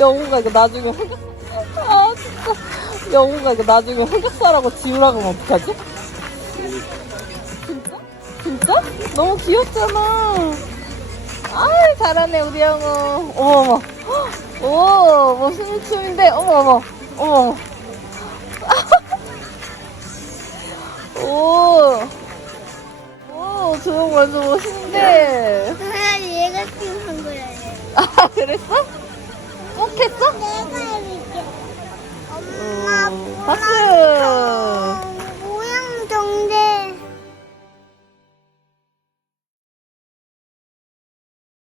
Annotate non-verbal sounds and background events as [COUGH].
영우가 이거 나중에 흑아 진짜 영우가 이거 나중에 흑역사라고 지우라고 하면 어떡하지? 진짜? 진짜? 너무 귀엽잖아 아이 잘하네 우리 영우 어머 어머 오 멋있는 춤인데 어머 어머 어머 오, [LAUGHS] 오, 조용 완전 멋있는데. 아, 얘가 지금 한 거야. 얘. 아, 그랬어? 꼭 했어? 내가 이렇게. 음, 박수!